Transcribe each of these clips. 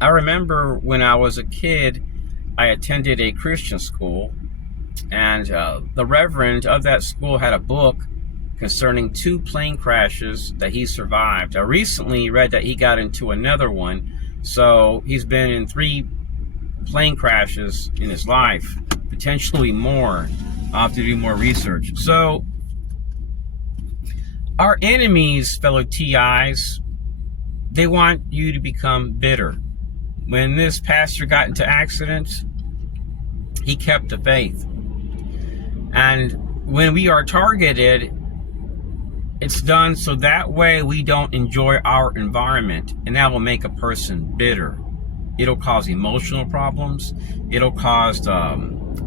I remember when I was a kid, I attended a Christian school, and the reverend of that school had a book concerning 2 plane crashes that he survived. I recently read that he got into another one, so he's been in 3 plane crashes in his life, potentially more. I'll have to do more research. So, our enemies, fellow TIs, they want you to become bitter. When this pastor got into accidents, he kept the faith. And when we are targeted, it's done so that way we don't enjoy our environment, and that will make a person bitter. It'll cause emotional problems. It'll cause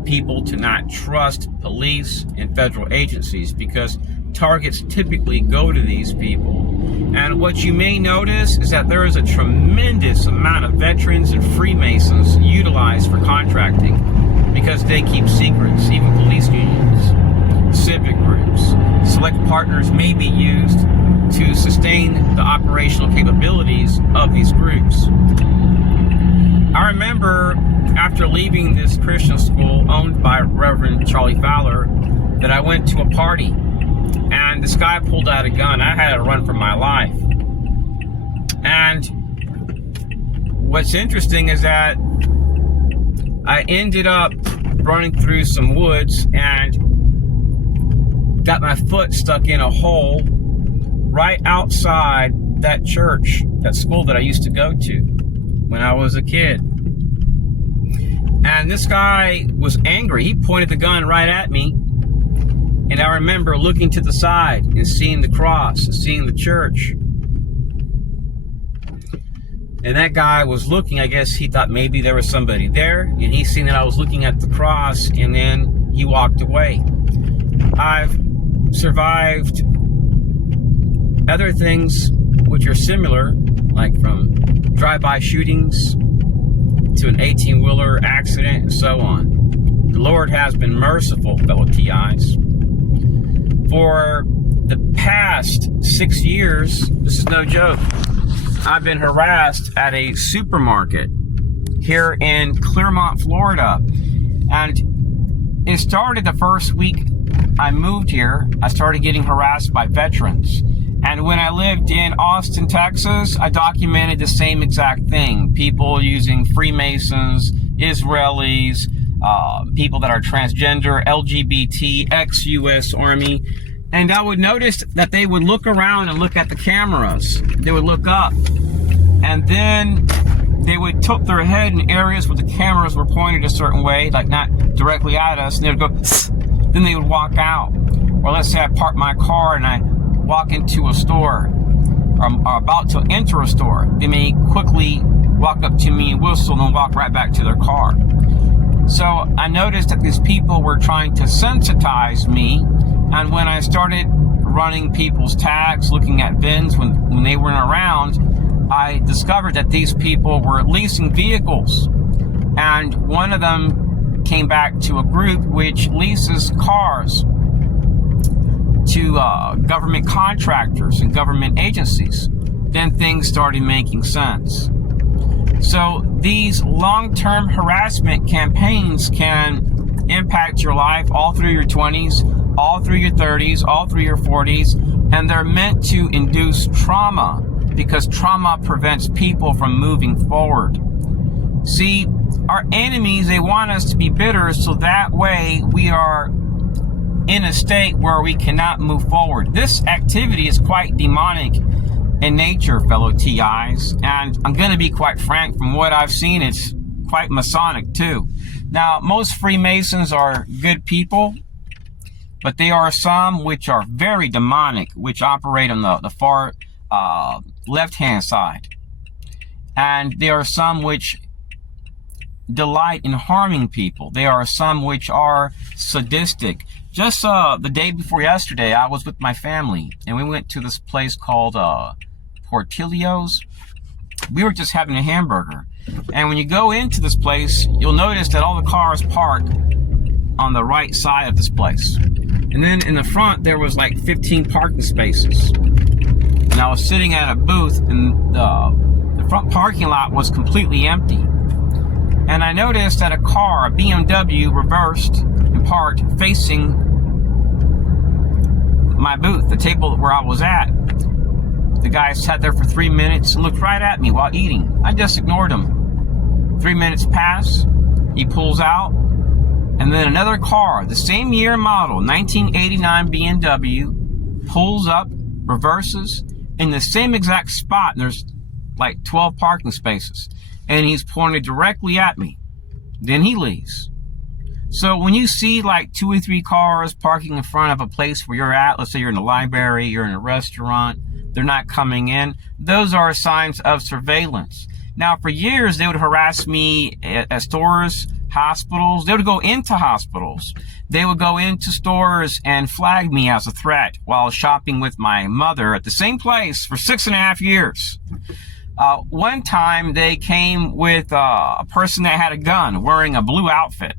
people to not trust police and federal agencies, because targets typically go to these people. And what you may notice is that there is a tremendous amount of veterans and Freemasons utilized for contracting, because they keep secrets. Even police unions, civic groups, select partners may be used to sustain the operational capabilities of these groups. I remember after leaving this Christian school owned by Reverend Charlie Fowler that I went to a party, and this guy pulled out a gun. I had to run for my life. And what's interesting is that I ended up running through some woods and got my foot stuck in a hole right outside that church, that school that I used to go to when I was a kid. And this guy was angry. He pointed the gun right at me. And I remember looking to the side and seeing the cross, and seeing the church. And that guy was looking, I guess he thought maybe there was somebody there, and he seen that I was looking at the cross, and then he walked away. I've survived other things which are similar, like from drive-by shootings to an 18-wheeler accident and so on. The Lord has been merciful, fellow TIs. For the past 6 years, this is no joke, I've been harassed at a supermarket here in Clermont, Florida. And it started the first week I moved here. I started getting harassed by veterans. And when I lived in Austin, Texas, I documented the same exact thing. People using Freemasons, Israelis, people that are transgender, LGBT, ex-US Army. And I would notice that they would look around and look at the cameras. They would look up. And then they would tilt their head in areas where the cameras were pointed a certain way, like not directly at us. And they would go, then they would walk out. Or let's say I park my car and I walk into a store, or I'm about to enter a store. They may quickly walk up to me and whistle and walk right back to their car. So I noticed that these people were trying to sensitize me. And when I started running people's tags, looking at VINs when they weren't around, I discovered that these people were leasing vehicles. And one of them came back to a group which leases cars to government contractors and government agencies. Then things started making sense. So these long-term harassment campaigns can impact your life all through your 20s, all through your 30s, all through your 40s, and they're meant to induce trauma, because trauma prevents people from moving forward. See, our enemies, they want us to be bitter so that way we are in a state where we cannot move forward. This activity is quite demonic in nature, fellow TIs, and I'm going to be quite frank, from what I've seen, it's quite Masonic too. Now, most Freemasons are good people, but there are some which are very demonic, which operate on the far left-hand side. And there are some which delight in harming people. There are some which are sadistic. Just the day before yesterday, I was with my family, and we went to this place called Portillo's. We were just having a hamburger. And when you go into this place, you'll notice that all the cars park on the right side of this place. And then in the front, there was like 15 parking spaces. And I was sitting at a booth in the front parking lot was completely empty. And I noticed that a car, a BMW, reversed and parked facing my booth, the table where I was at. The guy sat there for 3 minutes and looked right at me while eating. I just ignored him. 3 minutes pass, he pulls out, and then another car, the same year model, 1989 BMW, pulls up, reverses, in the same exact spot, and there's like 12 parking spaces, and he's pointed directly at me. Then he leaves. So when you see like 2 or 3 cars parking in front of a place where you're at, let's say you're in a library, you're in a restaurant, they're not coming in, those are signs of surveillance. Now, for years, they would harass me at stores, hospitals. They would go into hospitals. They would go into stores and flag me as a threat while shopping with my mother at the same place for 6.5 years. One time, they came with a person that had a gun wearing a blue outfit.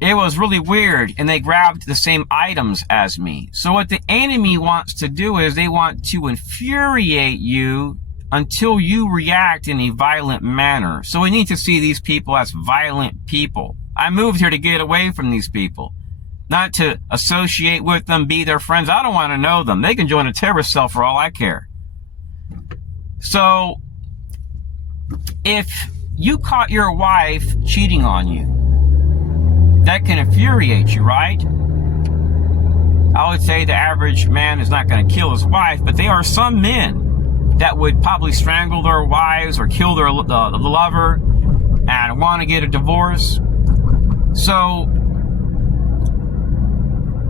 It was really weird, and they grabbed the same items as me. So what the enemy wants to do is they want to infuriate you until you react in a violent manner. So we need to see these people as violent people. I moved here to get away from these people, not to associate with them, be their friends. I don't want to know them. They can join a terrorist cell for all I care. So if you caught your wife cheating on you, that can infuriate you, right? I would say the average man is not going to kill his wife, but there are some men that would probably strangle their wives or kill their the lover and want to get a divorce. So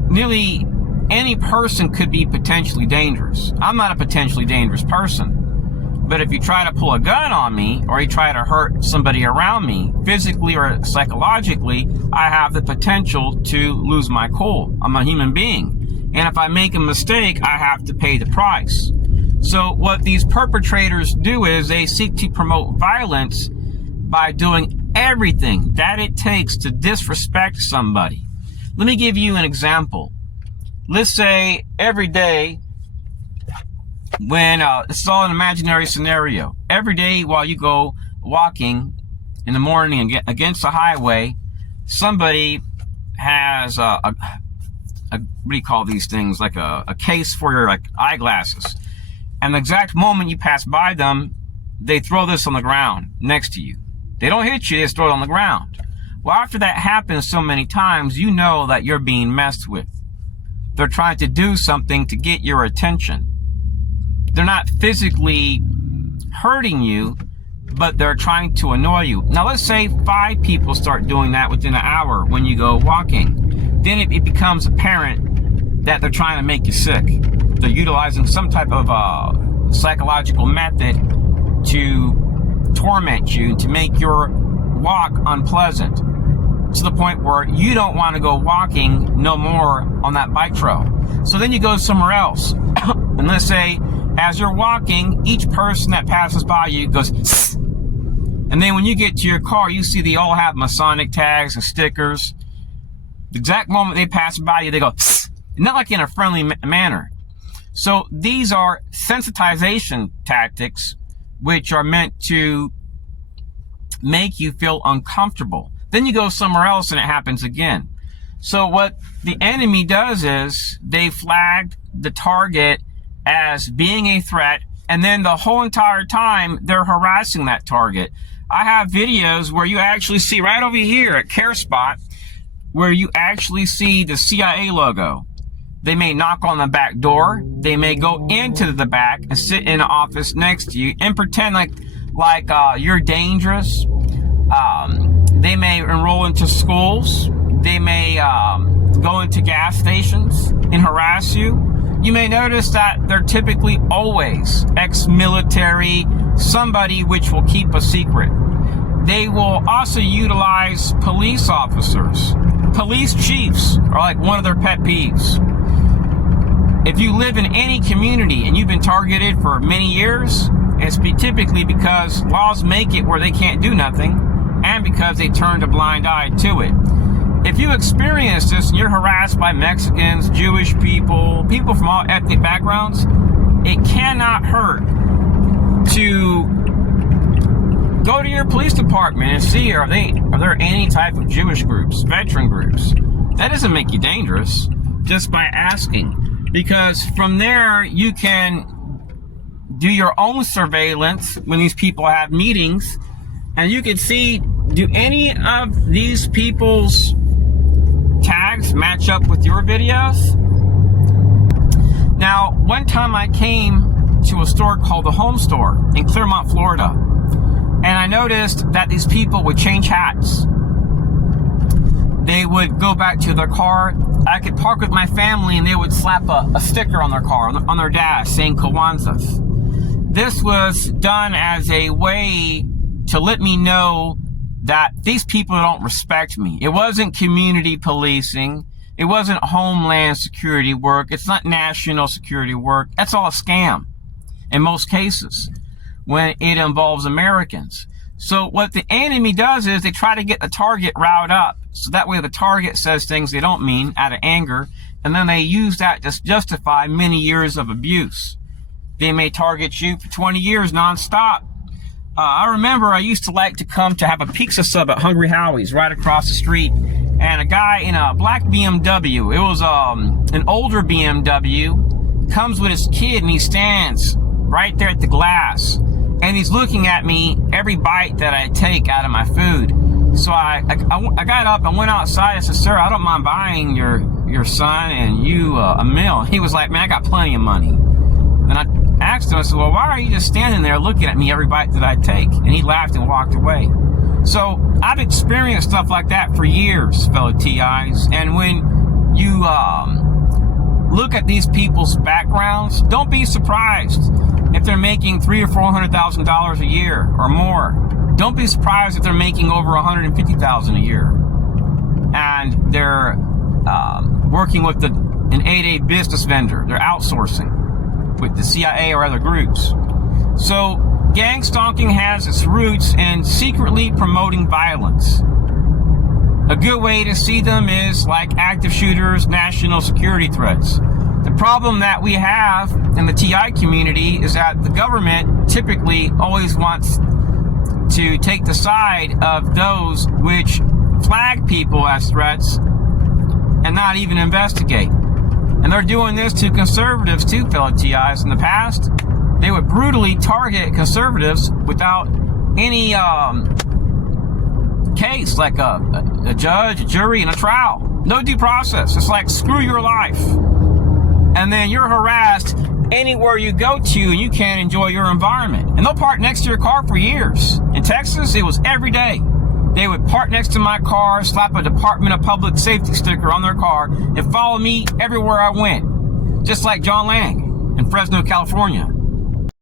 nearly any person could be potentially dangerous. I'm not a potentially dangerous person. But if you try to pull a gun on me, or you try to hurt somebody around me, physically or psychologically, I have the potential to lose my cool. I'm a human being. And if I make a mistake, I have to pay the price. So what these perpetrators do is they seek to promote violence by doing everything that it takes to disrespect somebody. Let me give you an example. Let's say every day, when this is all an imaginary scenario. Every day while you go walking in the morning against the highway, somebody has a what do you call these things? Like a case for your eyeglasses. And the exact moment you pass by them, they throw this on the ground next to you. They don't hit you, they just throw it on the ground. Well, after that happens so many times, you know that you're being messed with. They're trying to do something to get your attention. They're not physically hurting you, but they're trying to annoy you. Now, let's say 5 people start doing that within an hour when you go walking. Then it becomes apparent that they're trying to make you sick. They're utilizing some type of psychological method to torment you, to make your walk unpleasant, to the point where you don't want to go walking no more on that bike trail. So then you go somewhere else. And let's say, as you're walking, each person that passes by you goes, and then when you get to your car, you see they all have Masonic tags and stickers. The exact moment they pass by you, they go, not like in a friendly manner. So these are sensitization tactics, which are meant to make you feel uncomfortable. Then you go somewhere else and it happens again. So what the enemy does is they flag the target as being a threat, and then the whole entire time they're harassing that target. I have videos where you actually see right over here at Care Spot, where you actually see the CIA logo. They may knock on the back door. They may go into the back and sit in an office next to you and pretend like you're dangerous. They may enroll into schools. They may go into gas stations and harass you. You may notice that they're typically always ex-military, somebody which will keep a secret. They will also utilize police officers. Police chiefs are like one of their pet peeves. If you live in any community and you've been targeted for many years, it's typically because laws make it where they can't do nothing, and because they turned a blind eye to it. If you experience this and you're harassed by Mexicans, Jewish people, people from all ethnic backgrounds, it cannot hurt to go to your police department and see, are there any type of Jewish groups, veteran groups? That doesn't make you dangerous, just by asking. Because from there, you can do your own surveillance when these people have meetings, and you can see, do any of these people's tags match up with your videos? Now, one time I came to a store called the Home Store in Clearmont, Florida, and I noticed that these people would change hats. They would go back to their car. I could park with my family and they would slap a sticker on their car, on their dash, saying Kwanzaa. This was done as a way to let me know that these people don't respect me. It wasn't community policing. It wasn't homeland security work. It's not national security work. That's all a scam in most cases when it involves Americans. So what the enemy does is they try to get the target riled up. So that way the target says things they don't mean out of anger. And then they use that to justify many years of abuse. They may target you for 20 years nonstop. I remember I used to like to come to have a pizza sub at Hungry Howie's right across the street. And a guy in a black BMW, it was an older BMW, comes with his kid and he stands right there at the glass. And he's looking at me every bite that I take out of my food. So I got up and went outside. I said, sir, I don't mind buying your son and you a meal. He was like, man, I got plenty of money. And I asked him, I said, well, why are you just standing there looking at me every bite that I take? And he laughed and walked away. So I've experienced stuff like that for years, fellow TIs. And when you look at these people's backgrounds, don't be surprised if they're making $300,000 or $400,000 a year or more. Don't be surprised if they're making over $150,000 a year, and they're working with an 8A business vendor. They're outsourcing with the CIA or other groups. So gang stalking has its roots in secretly promoting violence. A good way to see them is like active shooters, national security threats. The problem that we have in the TI community is that the government typically always wants to take the side of those which flag people as threats and not even investigate. And they're doing this to conservatives too, fellow TIs. In the past, they would brutally target conservatives without any case, like a judge, a jury, and a trial. No due process. It's like, screw your life. And then you're harassed anywhere you go to, and you can't enjoy your environment. And they'll park next to your car for years. In Texas, it was every day. They would park next to my car, slap a Department of Public Safety sticker on their car, and follow me everywhere I went. Just like John Lang in Fresno, California.